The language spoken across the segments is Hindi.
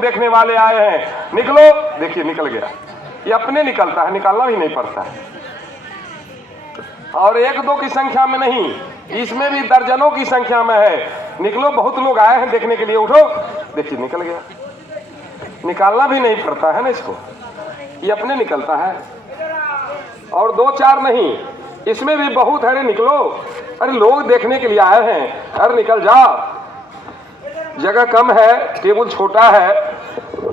लोग देखने वाले आए हैं, निकलो। देखिए निकल गया, ये अपने निकलता है, निकालना ही नहीं पड़ता है। और एक दो की संख्या में नहीं, इसमें भी दर्जनों की संख्या में है। निकलो, बहुत लोग आए हैं देखने के लिए, उठो। देखिए निकल गया, निकालना भी नहीं पड़ता है ना इसको, ये अपने निकलता है। और दो चार नहीं, इसमें भी बहुत है। निकलो, अरे लोग देखने के लिए आए हैं, अरे निकल जा, जगह कम है, टेबल छोटा है,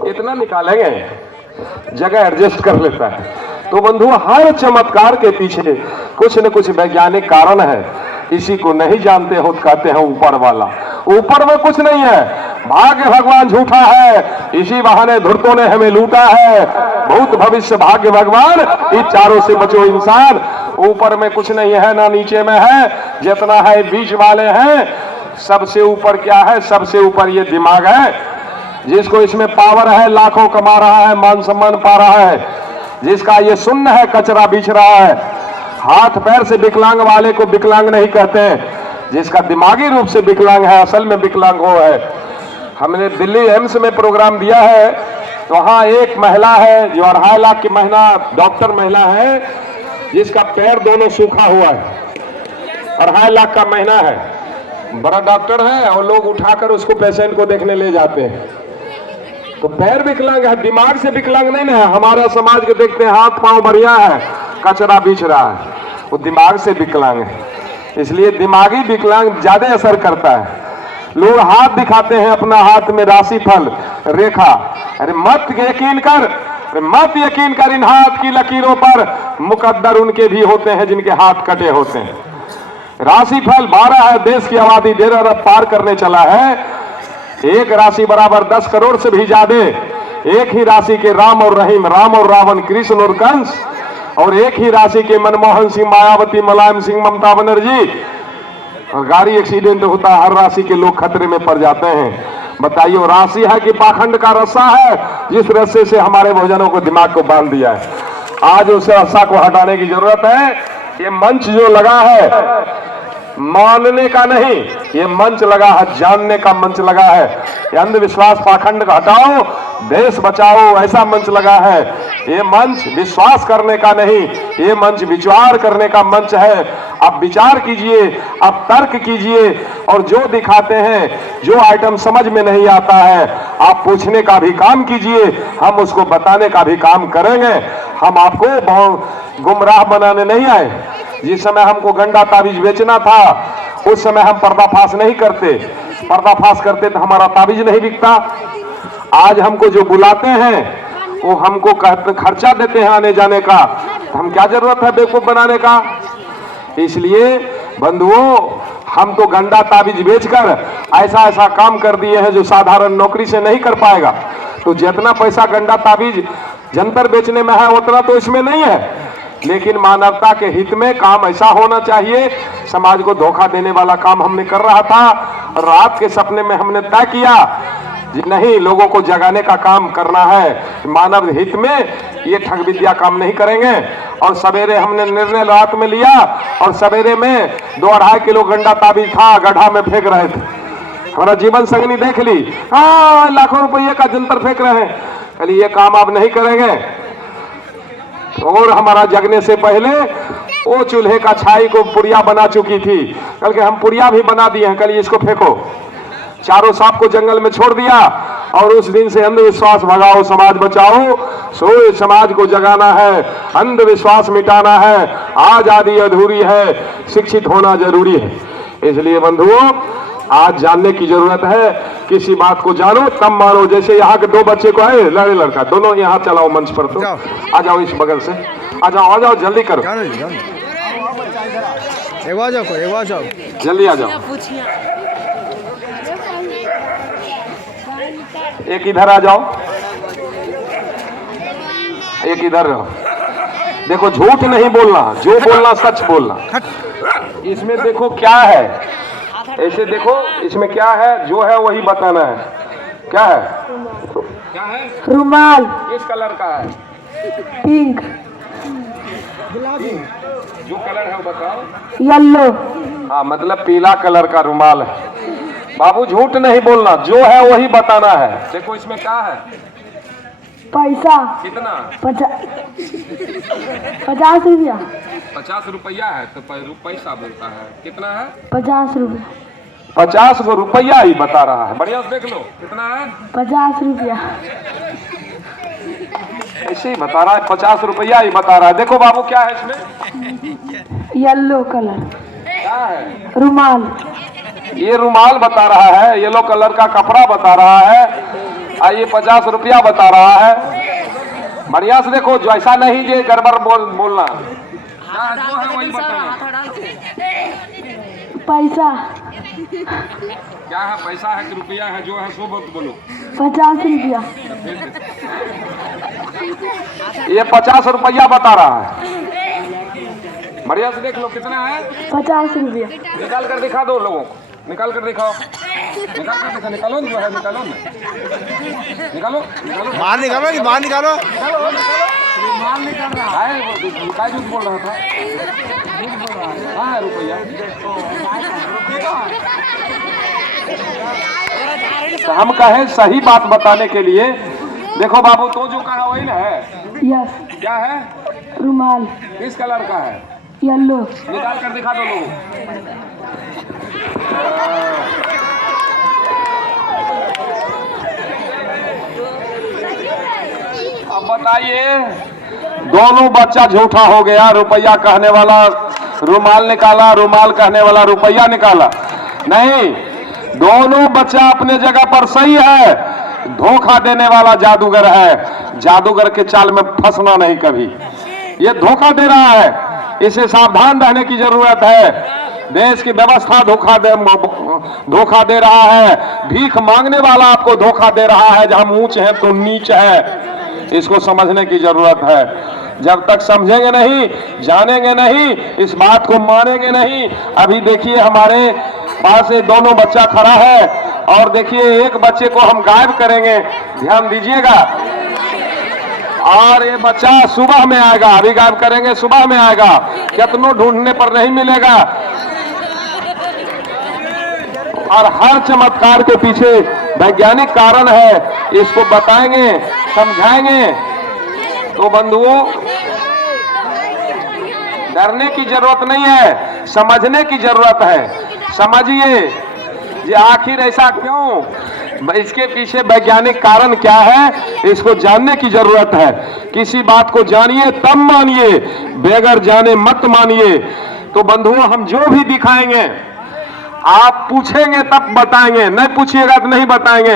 इतना निकालेंगे, जगह एडजस्ट कर लेता है। तो बंधु, हर चमत्कार के पीछे कुछ न कुछ वैज्ञानिक कारण है, इसी को नहीं जानते हो कहते हैं ऊपर वाला। ऊपर में कुछ नहीं है, भाग्य भगवान झूठा है, इसी बहाने धूर्तों ने हमें लूटा है। भूत भविष्य भाग्य भगवान, इन चारों से बचो इंसान। ऊपर में कुछ नहीं है, ना नीचे में है, जितना है बीच वाले हैं। सबसे ऊपर क्या है? सबसे ऊपर ये दिमाग है, जिसको इसमें पावर है, लाखों कमा रहा है, मान सम्मान पा रहा है। जिसका ये शून्य है, कचरा बीछ रहा है। हाथ पैर से विकलांग वाले को विकलांग नहीं कहते हैं, जिसका दिमागी रूप से विकलांग है, असल में विकलांग वो है। हमने दिल्ली एम्स में प्रोग्राम दिया है, तो वहां एक महिला है जो 2.5 लाख की महीना डॉक्टर महिला है, जिसका पैर दोनों सूखा हुआ है, 2.5 लाख का महीना है, बड़ा डॉक्टर है। और लोग उठाकर उसको पेशेंट को देखने ले जाते हैं। तो पैर विकलांग है, दिमाग से विकलांग नहीं है। हमारा समाज के देखते हैं हाथ पांव बढ़िया है, कचरा बीछ रहा है, वो दिमाग से विकलांग है। इसलिए दिमागी विकलांग ज्यादा असर करता है। लोग हाथ दिखाते हैं, अपना हाथ में राशिफल रेखा, अरे मत यकीन कर, मत यकीन कर, इन हाथ की लकीरों पर मुकद्दर उनके भी होते हैं जिनके हाथ कटे होते हैं। राशिफल 12 है, देश की आबादी 13 अरब पार करने चला है। एक राशि बराबर 10 करोड़ से भी ज्यादा। एक ही राशि के राम और रहीम, राम और रावण, कृष्ण और कंस, और एक ही राशि के मनमोहन सिंह, मायावती, मुलायम सिंह, ममता बनर्जी। और गाड़ी एक्सीडेंट होता है, हर राशि के लोग खतरे में पड़ जाते हैं। बताइए, राशि है कि पाखंड का रस्सा है, जिस रस्से से हमारे भोजनों को, दिमाग को बांध दिया है। आज उस रस्सा को हटाने की जरूरत है। ये मंच जो लगा है, मानने का नहीं, ये मंच लगा है, जानने का मंच लगा है। ये अंधविश्वास पाखंड का हटाओ, देश बचाओ, ऐसा मंच लगा है। ये मंच विश्वास करने का नहीं, ये मंच विचार करने का मंच है। आप विचार कीजिए, आप तर्क कीजिए, और जो दिखाते हैं, जो आइटम समझ में नहीं आता है, आप पूछने का भी काम कीजिए, हम उसको बताने का भी काम करेंगे। हम आपको गुमराह बनाने नहीं आए। जिस समय हमको गंडा ताबीज बेचना था, उस समय हम पर्दाफाश नहीं करते। पर्दाफाश करते तो हमारा ताबीज नहीं बिकता। आज हमको जो बुलाते हैं, वो हमको खर्चा देते हैं आने जाने का, तो हम क्या जरूरत है बेवकूफ बनाने का। इसलिए बंधुओं, हम तो गंडा ताबीज बेचकर ऐसा ऐसा काम कर दिए हैं जो साधारण नौकरी से नहीं कर पाएगा। तो जितना पैसा गंडा ताबीज जंतर बेचने में है, उतना तो इसमें नहीं है। लेकिन मानवता के हित में काम ऐसा होना चाहिए। समाज को धोखा देने वाला काम हमने कर रहा था। रात के सपने में हमने तय किया नहीं, लोगों को जगाने का काम करना है। मानव हित में ये ठग विद्या काम नहीं करेंगे। और सवेरे हमने निर्णय रात में लिया, और सवेरे में 2-2.5 किलो गंडा ताबीज था, गड्ढा में फेंक रहे थे। हमारा जीवन संगनी देख ली, हाँ लाखों रुपये का जंतर फेंक रहे हैं। कल ये काम आप नहीं करेंगे। और हमारा जगने से पहले वो चूल्हे का छाई को पुड़िया बना चुकी थी। कल के हम पुड़िया भी बना दिए हैं, कल इसको फेंको। चारों सांप को जंगल में छोड़ दिया, और उस दिन से अंधविश्वास भगाओ, समाज बचाओ। सो समाज को जगाना है, अंधविश्वास मिटाना है। आजादी अधूरी है, शिक्षित होना जरूरी है। इसलिए बंधुओं, आज जानने की जरूरत है। किसी बात को जानो तब मानो। जैसे यहाँ के 2 बच्चे को है, लड़े लड़का, दोनों यहाँ चलाओ मंच पर। तो आ जाओ, इस बगल से आ जाओ, जल्दी करो, जल्दी आ जाओ। एक इधर आ जाओ, एक इधर रहो। देखो, झूठ नहीं बोलना, जो बोलना सच बोलना। इसमें देखो क्या है, ऐसे देखो, इसमें क्या है, जो है वही बताना है। क्या है? क्या है? रुमाल। किस कलर का है? पिंक। जो कलर है वो बताओ। येलो। हाँ, मतलब पीला कलर का रुमाल है। बाबू झूठ नहीं बोलना, जो है वही बताना है। देखो इसमें क्या है, पैसा कितना? 50 रुपया। 50 रुपया है तो पैसा बोलता है। कितना है? 50 रुपया। 50 गो रुपया ही बता रहा है। बढ़िया से देख लो कितना है। 50 रुपया। ऐसे ही बता रहा है, 50 रुपया ही बता रहा है। देखो बाबू क्या है इसमें, येलो कलर। क्या है? रुमाल। ये रुमाल बता रहा है, येलो कलर का कपड़ा बता रहा है, और ये 50 रुपया बता रहा है। बढ़िया से देखो, जो ऐसा नहीं जे गड़बड़ बोलना। जो है वही बताना। पैसा। क्या है? पैसा है कि रुपया है? जो है सो बोलो। 50 रुपया। ये 50 रुपया बता रहा है। बढ़िया से देख लो कितना है। 50 रुपया। निकाल कर दिखा दो लोगों को, निकाल कर दिखाओ, निकाल कर दिखा, निकालो जो है, निकालो ना, निकालो निकालो, बाहर निकालो कि बाहर निकालो। निकालो माल निकाल रहा है। क्या झूठ बोल रहा था? हाँ है रुपया। तो हम कहे सही बात बताने के लिए। देखो बाबू, तो जो कहा वही ना है। यस। क्या है? रुमाल। किस कलर का है? येलो। निकाल कर दिखा दो लोगों। अब बताइए, दोनों बच्चा झूठा हो गया। रुपया कहने वाला रुमाल निकाला, रुमाल कहने वाला रुपया निकाला। नहीं, दोनों बच्चा अपने जगह पर सही है। धोखा देने वाला जादूगर है। जादूगर के चाल में फंसना नहीं कभी। ये धोखा दे रहा है, इसे सावधान रहने की जरूरत है। देश की व्यवस्था धोखा दे रहा है। भीख मांगने वाला आपको धोखा दे रहा है। जहां ऊंच है तो नीच है, इसको समझने की जरूरत है। जब तक समझेंगे नहीं, जानेंगे नहीं, इस बात को मानेंगे नहीं। अभी देखिए हमारे पास ये दोनों बच्चा खड़ा है, और देखिए एक बच्चे को हम गायब करेंगे, ध्यान दीजिएगा। और ये बच्चा सुबह में आएगा, अभी गायब करेंगे, सुबह में आएगा। कितनों ढूंढने पर नहीं मिलेगा। और हर चमत्कार के पीछे वैज्ञानिक कारण है, इसको बताएंगे, समझाएंगे। तो बंधुओं, डरने की जरूरत नहीं है, समझने की जरूरत है। समझिए ये आखिर ऐसा क्यों, इसके पीछे वैज्ञानिक कारण क्या है, इसको जानने की जरूरत है। किसी बात को जानिए तब मानिए, बेगर जाने मत मानिए। तो बंधुओं, हम जो भी दिखाएंगे, आप पूछेंगे तब बताएंगे, नहीं पूछिएगा तो नहीं बताएंगे।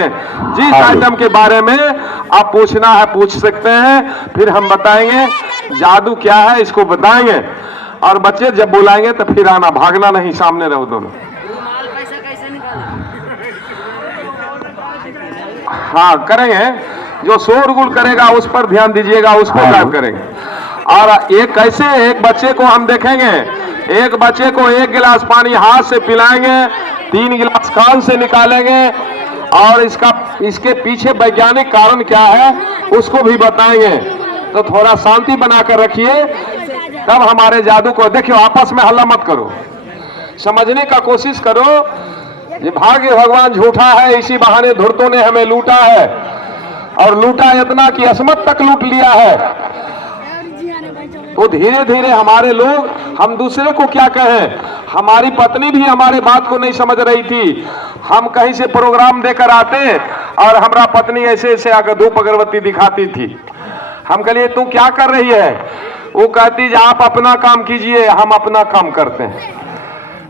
जिस आइटम के बारे में आप पूछना है पूछ सकते हैं, फिर हम बताएंगे। जादू क्या है इसको बताएंगे। और बच्चे जब बुलाएंगे तो फिर आना, भागना नहीं, सामने रहो दोनों। हाँ करेंगे, जो शोरगुल करेगा उस पर ध्यान दीजिएगा, उसको गायब करेंगे। और एक कैसे, एक बच्चे को हम देखेंगे, एक बच्चे को 1 गिलास पानी हाथ से पिलाएंगे, 3 गिलास कान से निकालेंगे, और इसके पीछे वैज्ञानिक कारण क्या है उसको भी बताएंगे। तो थोड़ा शांति बनाकर रखिए, तब हमारे जादू को देखियो। आपस में हल्ला मत करो, समझने का कोशिश करो। ये भाग्य भगवान झूठा है, इसी बहाने धुर्तों ने हमें लूटा है, और लूटा इतना कि असमत तक लूट लिया है। तो धीरे धीरे हमारे लोग, हम दूसरे को क्या कहें, हमारी पत्नी भी हमारे बात को नहीं समझ रही थी। हम कहीं से प्रोग्राम देकर आते, और हमारा पत्नी ऐसे ऐसे आकर धूप अगरबत्ती दिखाती थी। हम कहिए तू क्या कर रही है, वो कहती आप अपना काम कीजिए, हम अपना काम करते हैं।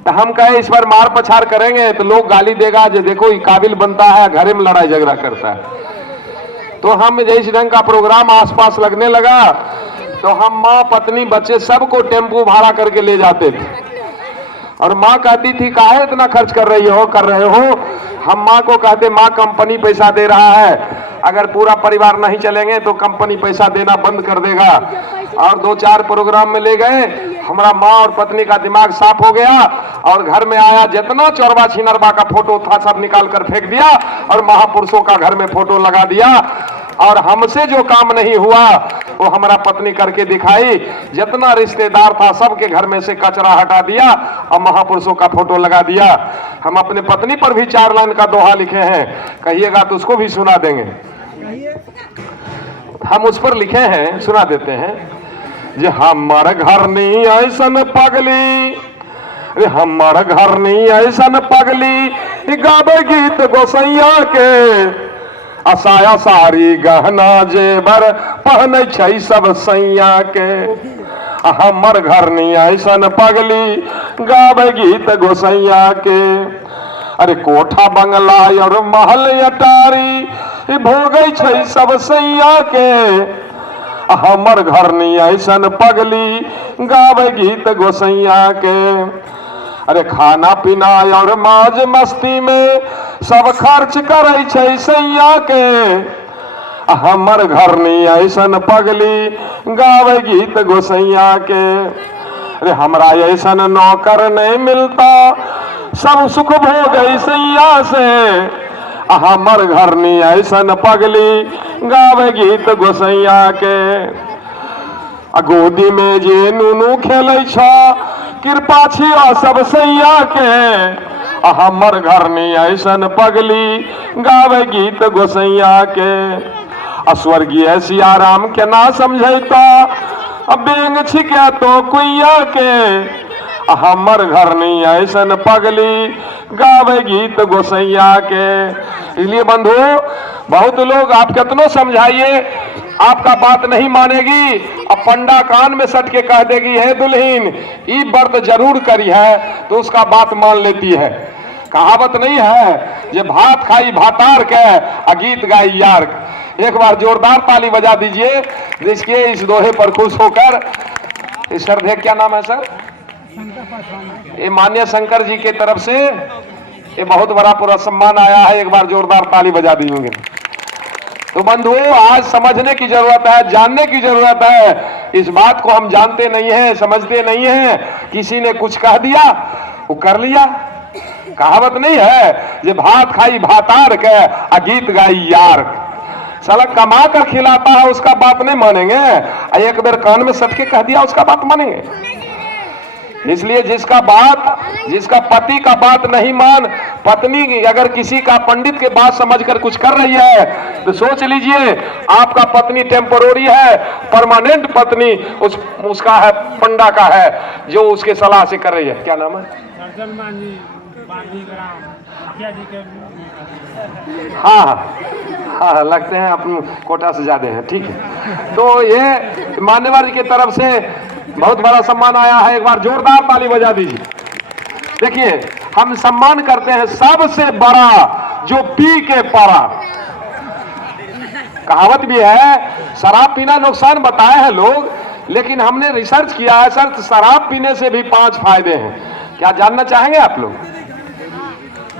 तो हम कहे इस पर मार पछाड़ करेंगे तो लोग गाली देगा, जो देखो ये काबिल बनता है, घरे में लड़ाई झगड़ा करता है। तो हम जैसे ढंग का प्रोग्राम आसपास लगने लगा, तो हम माँ पत्नी बच्चे सबको टेम्पू भाड़ा करके ले जाते थे। और माँ कहती थी काहे इतना खर्च कर रहे हो। हम माँ को कहते, माँ कंपनी पैसा दे रहा है, अगर पूरा परिवार नहीं चलेंगे तो कंपनी पैसा देना बंद कर देगा। और 2-4 प्रोग्राम में ले गए, हमारा माँ और पत्नी का दिमाग साफ हो गया। और घर में आया, जितना चौरबा छिनरबा का फोटो था सब निकाल कर फेंक दिया, और महापुरुषों का घर में फोटो लगा दिया। और हमसे जो काम नहीं हुआ वो हमारा पत्नी करके दिखाई। जितना रिश्तेदार था सबके घर में से कचरा हटा दिया और महापुरुषों का फोटो लगा दिया। हम अपने पत्नी पर भी 4 लाइन का दोहा लिखे हैं, कहिएगा तो उसको भी सुना देंगे। हम उस पर लिखे हैं, सुना देते हैं। जे हमार घर नहीं ऐसन पगली, हमार घर नहीं ऐसन पगली, गावे गीत गोसैया के, असाया सारी गहना जेबर पहने छै सब सैया के। हमर घर नहीं ऐसन पगली, गावे गीत गोसैया के। अरे कोठा बंगला और महल अटारी भोगै छै सब सैया के। हमर घर नहीं ऐसन पगली, गावे गीत गोसैया के। अरे खाना पीना और मौज मस्ती में सब खर्च करे छै सैया के। हमर घर नहीं ऐसन पगली, गावे गीत गोसैया के। अरे हमरा ऐसन नौकर नहीं मिलता, सब सुख भोगै सैया से। हमर घर नहीं ऐसन पगली, गावे गीत गोसैया के। गोदी में जे नूनू खेलै छ, कृपा छिया सब सैया के। हमर घर नहीं ऐसन पगली, गावे गीत गोसैया के। स्वर्गीय सियाराम के ना समझैता, बेंग छिके तो कुइया के। हमर घर नहीं ऐसन पगली, गावे गीत गोसैया के। इसलिए बंधु, बहुत लोग आप कितनो समझाइए आपका बात नहीं मानेगी। अब पंडा कान में सट के कह देगी, है दुल्हीन ई व्रत जरूर करी है, तो उसका बात मान लेती है। कहावत नहीं है जे भात खाई भातार के आ गीत गाई यार। एक बार जोरदार ताली बजा दीजिए जिसके इस दोहे पर खुश होकर। इस श्रद्धेय क्या नाम है सर? ये मान्य शंकर जी के तरफ से ये बहुत बड़ा पूरा सम्मान आया है। एक बार जोरदार ताली बजा दीजिए। तो बंधुओं, आज समझने की जरूरत है, जानने की जरूरत है। इस बात को हम जानते नहीं हैं, समझते नहीं हैं। किसी ने कुछ कह दिया, वो कर लिया। कहावत नहीं है जे भात खाई भातार के आ गीत गाई यार। साला कमा कर खिलाता है उसका बात नहीं मानेंगे, एक बार कान में सट के कह दिया उसका बात मानेंगे। इसलिए जिसका पति का बात नहीं मान, पत्नी अगर किसी का पंडित के बात समझकर कुछ कर रही है तो सोच लीजिए आपका पत्नी टेम्पोररी है, परमानेंट पत्नी उसका है, पंडा का है, जो उसके सलाह से कर रही है। क्या नाम है? हाँ, लगते हैं अपन कोटा से ज्यादा हैं। ठीक है, तो ये मान्यवर जी की तरफ से बहुत बड़ा सम्मान आया है। एक बार जोरदार ताली बजा दीजिए। देखिए, हम सम्मान करते हैं सबसे बड़ा जो पी के पड़ा। कहावत भी है, शराब पीना नुकसान बताए हैं लोग, लेकिन हमने रिसर्च किया है सर, शराब पीने से भी 5 फायदे हैं। क्या जानना चाहेंगे आप लोग?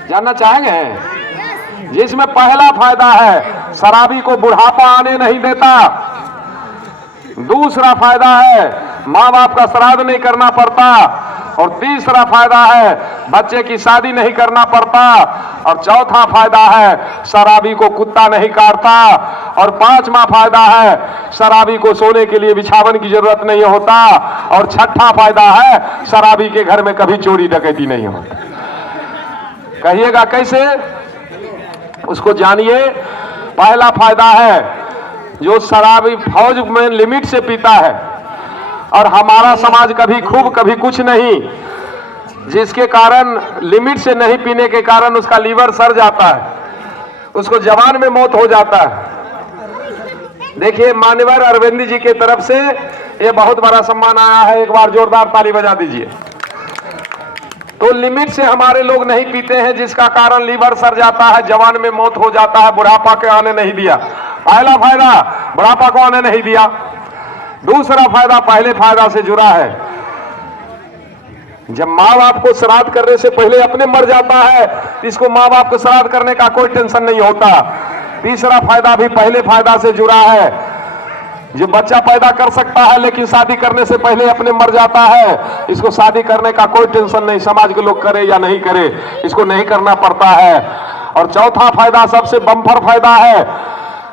जानना चाहेंगे? जिसमें पहला फायदा है, शराबी को बुढ़ापा आने नहीं देता। दूसरा फायदा है, माँ बाप का श्राद्ध नहीं करना पड़ता। और तीसरा फायदा है, बच्चे की शादी नहीं करना पड़ता। और चौथा फायदा है, शराबी को कुत्ता नहीं काटता। और 5वां फायदा है, शराबी को सोने के लिए बिछावन की जरूरत नहीं होता। और छठा फायदा है, शराबी के घर में कभी चोरी डकैती नहीं होती। कहिएगा कैसे? उसको जानिए। पहला फायदा है, जो शराबी फौज में लिमिट से पीता है, और हमारा समाज कभी खूब कभी कुछ नहीं, जिसके कारण लिमिट से नहीं पीने के कारण उसका लीवर सड़ जाता है, उसको जवान में मौत हो जाता है। देखिए, मान्यवर अरविंद जी के तरफ से ये बहुत बड़ा सम्मान आया है। एक बार जोरदार ताली बजा दीजिए। तो लिमिट से हमारे लोग नहीं पीते हैं, जिसका कारण लीवर सड़ जाता है, जवान में मौत हो जाता है, बुढ़ापा के आने नहीं दिया। पहला फायदा, बुढ़ापा को आने नहीं दिया। दूसरा फायदा पहले फायदा से जुड़ा है, जब माँ बाप को श्राद्ध करने से पहले अपने मर जाता है, इसको माँ बाप को श्राद्ध करने का कोई टेंशन नहीं होता। तीसरा फायदा भी पहले फायदा से जुड़ा है, जो बच्चा पैदा कर सकता है लेकिन शादी करने से पहले अपने मर जाता है, इसको शादी करने का कोई टेंशन नहीं, समाज के लोग करे या नहीं करे, इसको नहीं करना पड़ता है। और चौथा फायदा सबसे बम्पर फायदा है,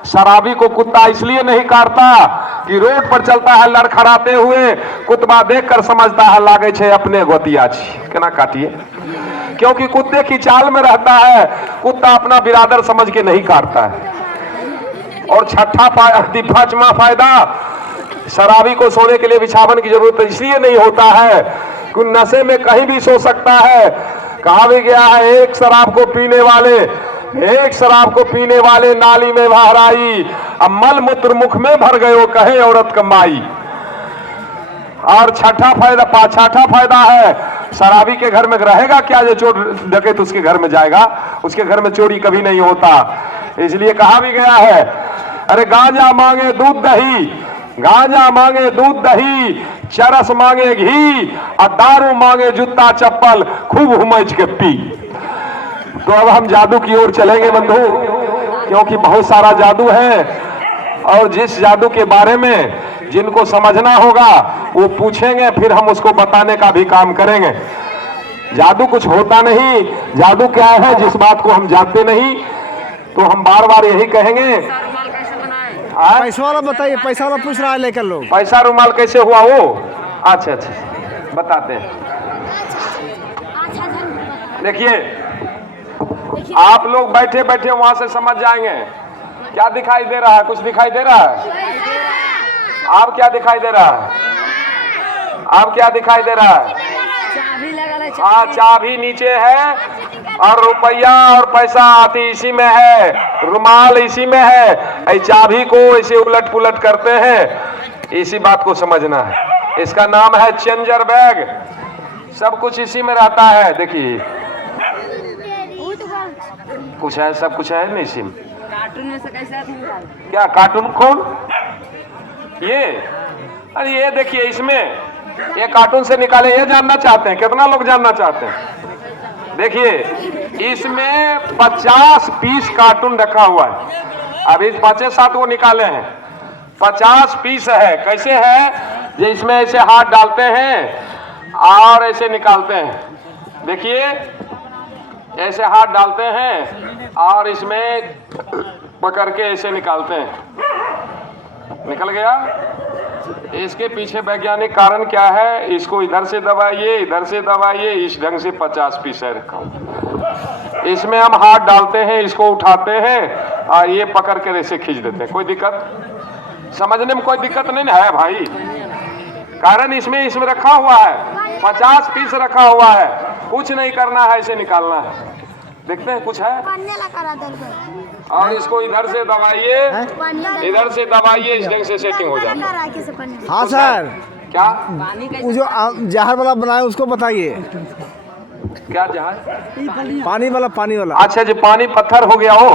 शराबी को कुत्ता इसलिए नहीं काटता कि रोड पर चलता है लड़खड़ाते हुए, कुत्ता देखकर समझता है लागे छे अपने गोतिया छी, केना काटिए, क्योंकि कुत्ते की चाल में रहता है, कुत्ता अपना बिरादर समझ के नहीं काटता है। और पांचवा फायदा, शराबी को सोने के लिए बिछावन की जरूरत इसलिए नहीं होता है कि नशे में कहीं भी सो सकता है। कहा भी गया है, एक शराब को पीने वाले नाली में बाहर आई, अब मल मूत्र मुख में भर गए, वो कहे औरत कमाई। और छठा फायदा है, शराबी के घर में रहेगा क्या, जो चोर डकैत उसके घर में जाएगा, उसके घर में चोरी कभी नहीं होता। इसलिए कहा भी गया है, अरे गांजा मांगे दूध दही, चरस मांगे घी, और दारू मांगे जूता चप्पल, खूब हुमच के पी। तो अब हम जादू की ओर चलेंगे बंधु, क्योंकि बहुत सारा जादू है, और जिस जादू के बारे में जिनको समझना होगा वो पूछेंगे, फिर हम उसको बताने का भी काम करेंगे। जादू कुछ होता नहीं, जादू क्या है जिस बात को हम जानते नहीं, तो हम बार बार यही कहेंगे। पैसा वाला बताइए, पैसा वाला पूछ रहा है लेकर लोग। पैसा रुमाल कैसे हुआ वो? अच्छा बताते हैं। देखिए, आप लोग बैठे बैठे वहां से समझ जाएंगे। क्या दिखाई दे रहा है? कुछ दिखाई दे रहा है? आप क्या दिखाई दे रहा है? आप क्या दिखाई दे रहा है? हाँ, चाबी नीचे है, और रुपया और पैसा आती इसी में है, रुमाल इसी में है। ऐ चाबी को ऐसे उलट पुलट करते हैं, इसी बात को समझना है। इसका नाम है चेंजर बैग, सब कुछ इसी में रहता है। देखिए कुछ है, सब कुछ है नहीं इसी में। कार्टून में से कैसे क्या कार्टून? कौन ये? अरे ये देखिए, इसमें ये कार्टून से निकाले, ये जानना चाहते हैं? कितना लोग जानना चाहते हैं? देखिए, इसमें 50 पीस कार्टून रखा हुआ है। अभी 5-7 वो निकाले हैं, 50 पीस है। कैसे है? ये इसमें ऐसे हाथ डालते हैं और ऐसे निकालते हैं। देखिए, ऐसे हाथ डालते हैं और इसमें पकड़ के ऐसे निकालते हैं। निकल गया। इसके पीछे वैज्ञानिक कारण क्या है? इसको इधर से दबाइए, इधर से दबाइए, इस ढंग से 50 पीस है रखा। इसमें हम हाथ डालते हैं, इसको उठाते हैं और ये पकड़ कर ऐसे खींच देते हैं। कोई दिक्कत समझने में? कोई दिक्कत नहीं है भाई। कारण इसमें रखा हुआ है, 50 पीस रखा हुआ है, कुछ नहीं करना है, ऐसे निकालना है। देखते हैं कुछ है। और इसको इधर से दबाइए, इधर से दबाइए, इस ढंग से सेटिंग हो जाता है। हाँ सर, क्या वो जो जहर वाला बनाए उसको बताइए। क्या जहाज? पानी वाला। अच्छा जी, पानी पत्थर हो गया हो,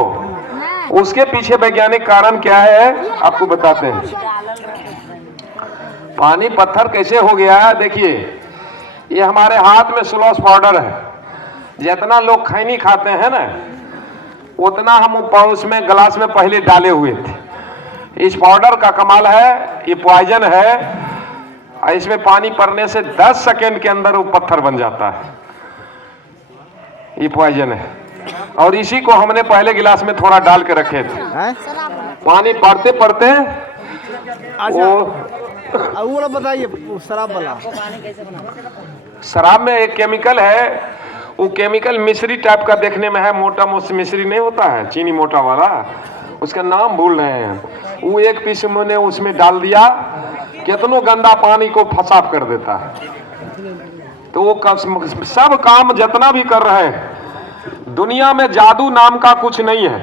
उसके पीछे वैज्ञानिक कारण क्या है आपको बताते हैं। पानी पत्थर कैसे हो गया है? देखिए, ये हमारे हाथ में स्लॉश पाउडर है। जितना लोग खैनी खाते हैं ना, उतना हम उसमें गिलास में पहले डाले हुए थे। इस पाउडर का कमाल है, ये पॉइजन है। इसमें पानी पड़ने से 10 सेकेंड के अंदर वो पत्थर बन जाता है। ये पॉइजन है, और इसी को हमने पहले गिलास में थोड़ा डाल के रखे थे। पानी पड़ते पड़ते वो वाला बताइए, शराब वाला। शराब में एक केमिकल है, वो केमिकल मिश्री टाइप का देखने में है, मोटा मिश्री नहीं होता है, चीनी मोटा वाला, उसका नाम भूल रहे हैं। वो एक पीस मैंने उसमें डाल दिया, कितनों गंदा पानी को फसाफ कर देता है। तो वो सब काम जितना भी कर रहे हैं, दुनिया में जादू नाम का कुछ नहीं है,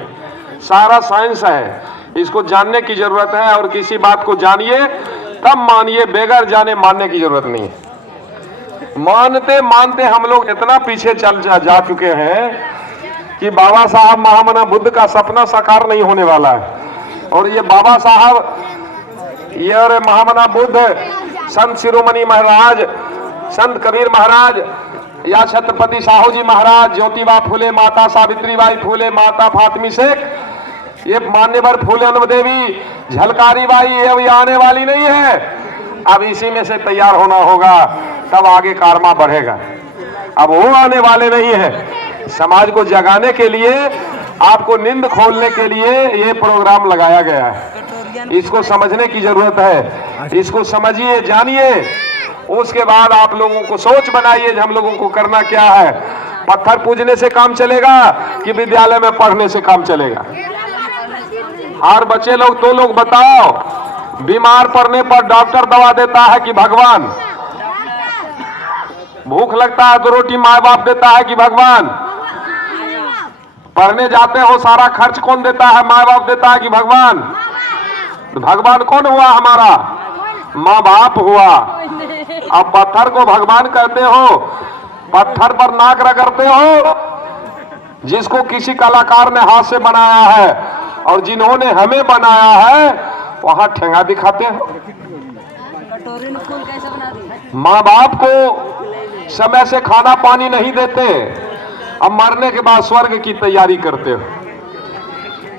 सारा साइंस है। इसको जानने की जरूरत है, और किसी बात को जानिए तब मानिए, बगैर जाने मानने की जरूरत नहीं है। मानते मानते हम लोग इतना पीछे चल जा चुके हैं कि बाबा साहब महामना बुद्ध का सपना साकार नहीं होने वाला है। और ये बाबा साहब, ये और महामना बुद्ध, संत शिरोमणि महाराज, संत कबीर महाराज, या छत्रपति साहू जी महाराज, ज्योतिबा फूले, माता सावित्रीबाई फूले, माता फातिमा शेख, ये मान्यवर फूले देवी, झलकारी बाई, ये अभी आने वाली नहीं है। अब इसी में से तैयार होना होगा, तब आगे कारमा बढ़ेगा। अब वो आने वाले नहीं है। समाज को जगाने के लिए आपको नींद खोलने के लिए ये प्रोग्राम लगाया गया है। इसको समझने की जरूरत है, इसको समझिए, जानिए, उसके बाद आप लोगों को सोच बनाइए हम लोगों को करना क्या है। पत्थर पूजने से काम चलेगा कि विद्यालय में पढ़ने से काम चलेगा? और बच्चे लोग तो लोग बताओ, बीमार पड़ने पर डॉक्टर दवा देता है कि भगवान? भूख लगता है तो रोटी माँ बाप देता है कि भगवान? पढ़ने जाते हो सारा खर्च कौन देता है? माँ बाप देता है कि भगवान? तो भगवान कौन हुआ हमारा? माँ बाप हुआ। अब पत्थर को भगवान कहते हो, पत्थर पर नाक रगड़ते हो, जिसको किसी कलाकार ने हाथ से बनाया है और जिन्होंने हमें बनाया है वहां ठेंगा दिखाते हो। माँ बाप को समय से खाना पानी नहीं देते, अब मरने के बाद स्वर्ग की तैयारी करते हो।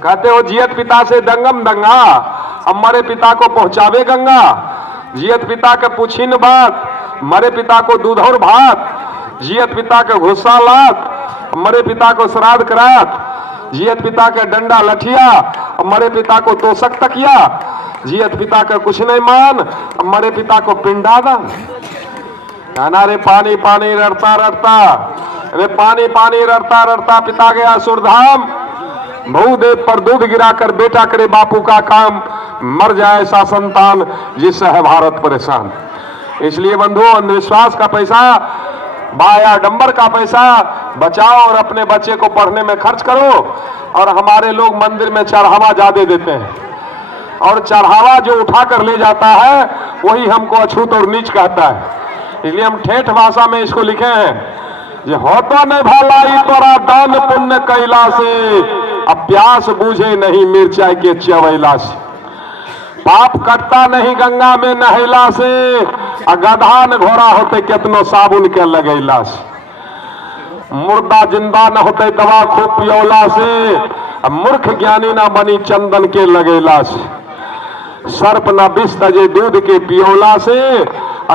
कहते हो जियत पिता से दंगम दंगा, अब मरे पिता को पहुंचावे गंगा। जियत पिता के पूछी न बात, मरे पिता को दूध और भात। जियत पिता के गुस्सा लात, मरे पिता को श्राद्ध करात। जियत पिता के डंडा लठिया, मरे पिता को तोशक तकिया। जियत पिता का कुछ नहीं मान, मरे पिता को पिंडादान। कहना रे पानी पानी रड़ता रड़ता, रे पानी पानी रड़ता रड़ता पिता गया सुरधाम। भूदेव पर दूध गिराकर बेटा करे बापू का काम, मर जाए ऐसा संतान जिससे है भारत परेशान। इसलिए बंधुओं, अंधविश्वास का पैसा, बाया डंबर का पैसा बचाओ और अपने बच्चे को पढ़ने में खर्च करो। और हमारे लोग मंदिर में चढ़ावा ज्यादा देते हैं, और चढ़ावा जो उठा कर ले जाता है वही हमको अछूत और नीच कहता है। इसलिए हम ठेठ भाषा में इसको लिखे हैं, जो होता नहीं भलाई तोरा दान पुण्य कैला से, अब प्यास बूझे नहीं मिर्चाई के चवैला से। पाप कटता नहीं गंगा में नहैला से, गधा न घोड़ा होते कितनो साबुन के लगैला से। मुर्दा जिंदा न होते दवा खूब पियोला से, मूर्ख ज्ञानी ना बनी चंदन के लगैला से। सर्प न विष तजे दूध के पियोला से,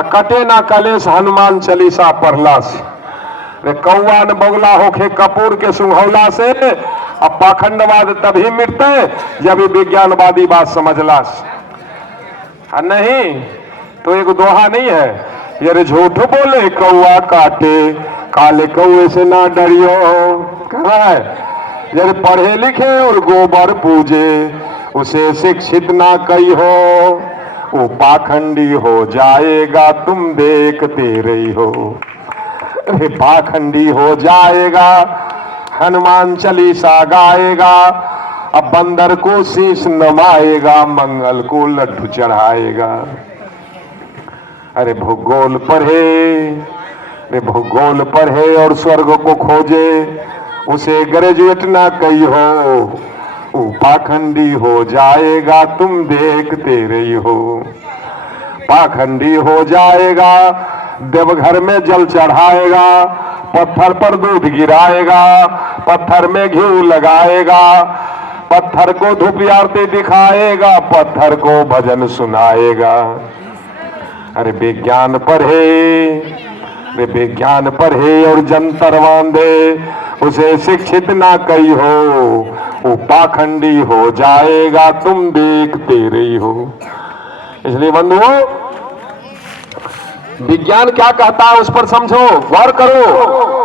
कटे ना कलेश हनुमान चालीसा पढ़ला से। रे कौआ न बगला होके कपूर के सुंघौला से, अब पाखंडवाद तभी मिटते जब विज्ञानवादी बात समझला से। नहीं तो एक दोहा नहीं है, ये झूठ बोले कौआ काटे, काले कौए से ना डरियो। कहा है, यदि पढ़े लिखे और गोबर पूजे, उसे शिक्षित ना कही हो, वो पाखंडी हो जाएगा तुम देखते रही हो। अरे पाखंडी हो जाएगा, हनुमान चालीसा गाएगा, अब बंदर को शीश नवाएगा, मंगल को लड्डू चढ़ाएगा। अरे भूगोल पढ़े, अरे भूगोल पढ़े और स्वर्ग को खोजे, उसे ग्रेजुएट ना कही हो, वो पाखंडी हो जाएगा तुम देखते रही हो। पाखंडी हो जाएगा, देवघर में जल चढ़ाएगा, पत्थर पर दूध गिराएगा, पत्थर में घी लगाएगा, पत्थर को धूप आरती दिखाएगा, पत्थर को भजन सुनाएगा। अरे विज्ञान पढ़े, अरे विज्ञान पढ़े और जंतर बांधे, उसे शिक्षित ना कही हो, वो पाखंडी हो जाएगा तुम देखते रही हो। इसलिए बंधुओं, विज्ञान क्या कहता है उस पर समझो, गौर करो।